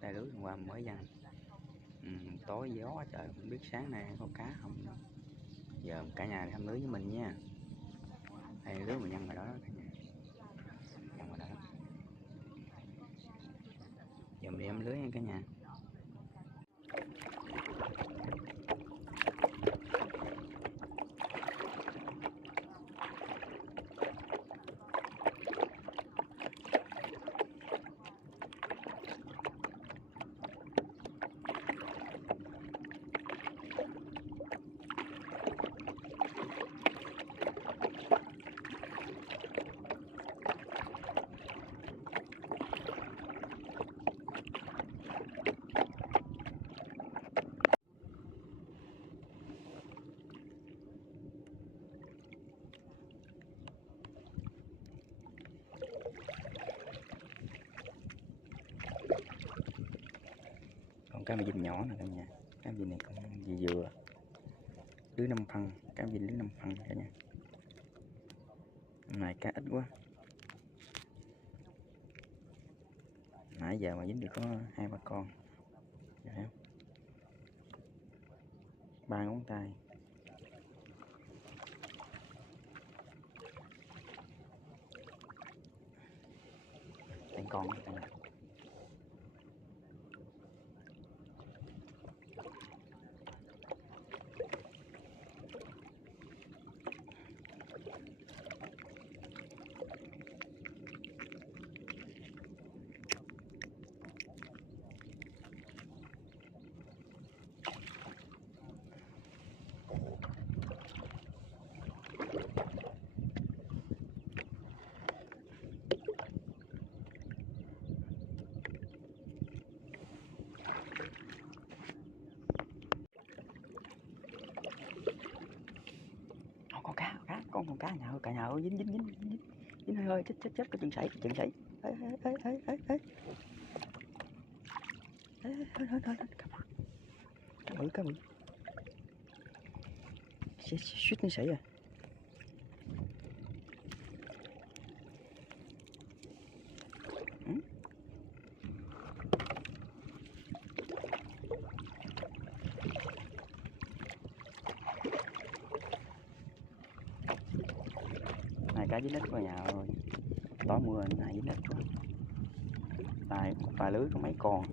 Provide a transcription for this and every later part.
cái tay lưới hôm qua mới văng. Tối gió quá trời, không biết sáng nay có cá không nữa. Giờ cả nhà đi thăm lưới với mình nha. Đây lưới mình văng rồi đó cả nhà, văng rồi đó. Giờ mình đi thăm lưới nha cả nhà. Còn cá mè vinh nhỏ nè cả nhà, cá vinh này còn vừa vừa, lưới 5 phân, cá vinh lưới 5 phân cả nhà. Hôm nay cá ít quá, nãy giờ mà dính được có 2-3 con, thấy không? 3 ngón tay. Đánh con cả nhà. Con cá nhà ơi, cả nhà ơi, dính hơi chết cái chân sảy cá bự suýt nó sảy rồi. Này cá dính ít quá nhà ơi, tối mưa này dính ít quá. Này vài lưới có mấy con.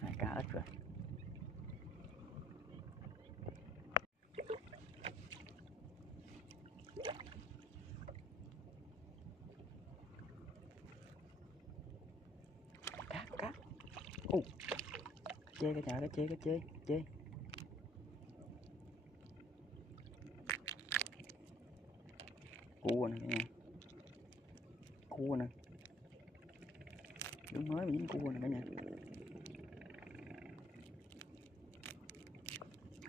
Này cá ít rồi. Cá chê cả nhà, cá chê cua nè cả nhà, cua nè, lưới mới mà dính cua nè cả nhà.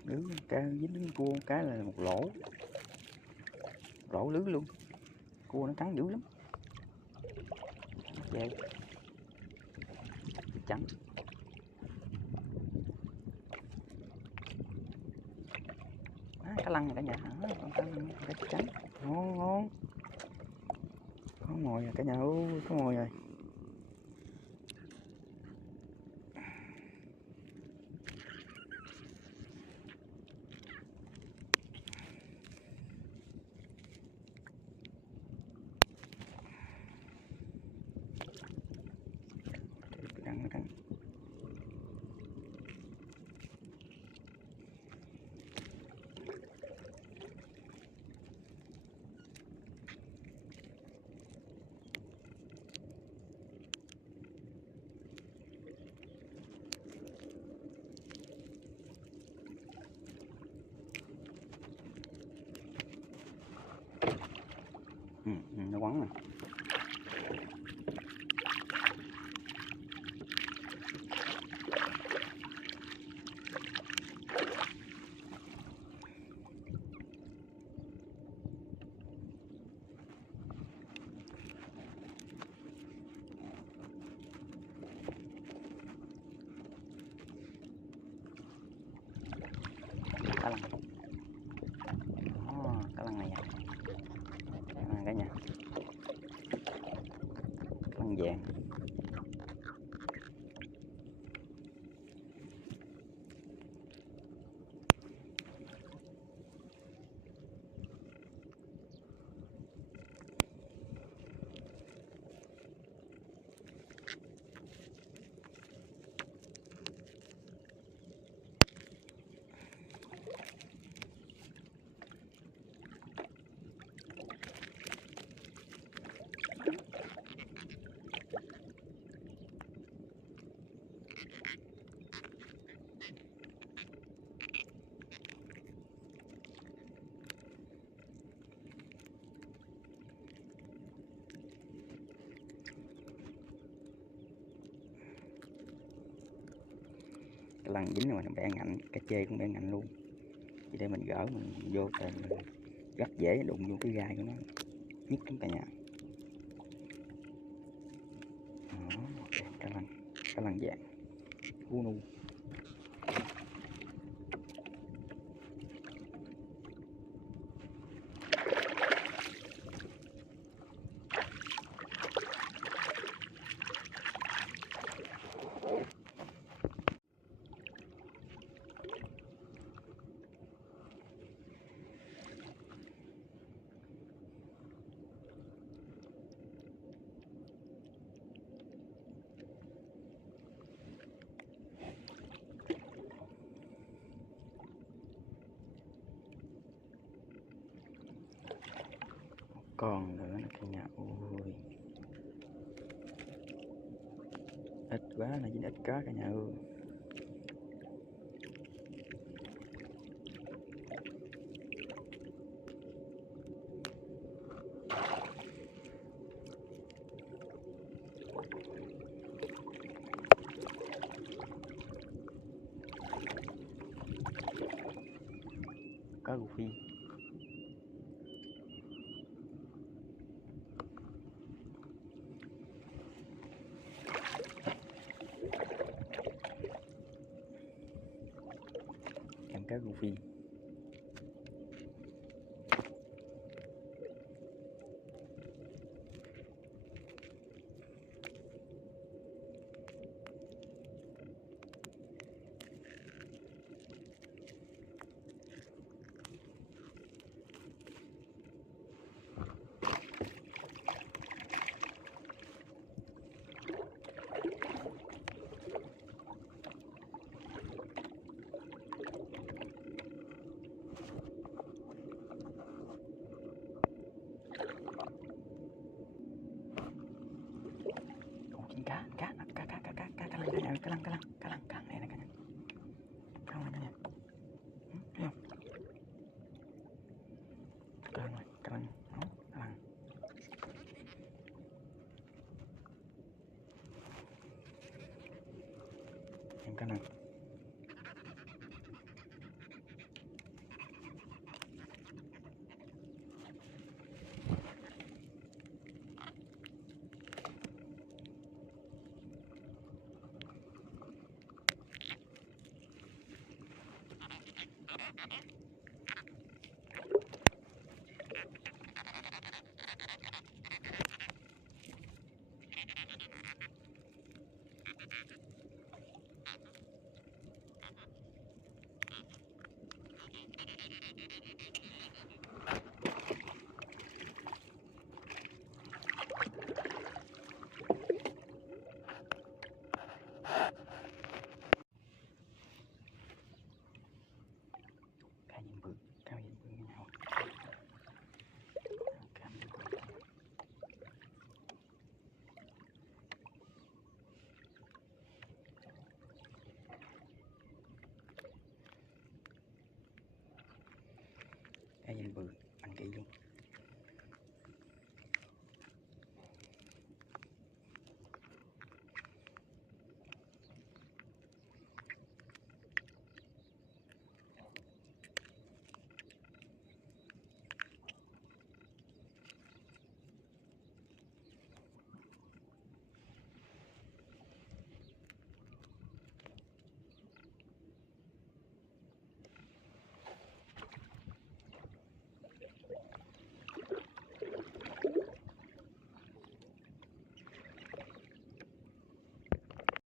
Lưới cá dính cua cá là một lỗ lưới luôn, cua nó cắn dữ lắm. Chê trắng. Cá lăng này cả nhà, con cá lăng cá trắng ngon có mồi rồi cả nhà ơi, có mồi rồi. Nó cắn. Nó quắn nè. Cá lăng. Đó, cá lăng này cả nhà. vàng. Cái lăn dính rồi mình bẻ ngạnh, cái chê cũng bẻ ngạnh luôn. Chỉ để mình gỡ mình vô thì mình rất dễ đụng vô cái gai của nó, nhức lắm cả nhà. Đó, cái lăn vàng nu. Con nữa nè cả nhà. Ôi, ít quá là dính ít cá cả nhà ơi. Cá rô phi. Em cá rô phi. Cá lăng cả nhà, cá lăng này nè cả nhà. Cá lăng cả nhà. Thấy không? Cá lăng này, cá lăng. Đó, cá lăng. Em cá lăng. Cá nhìn bự, ăn kỹ luôn.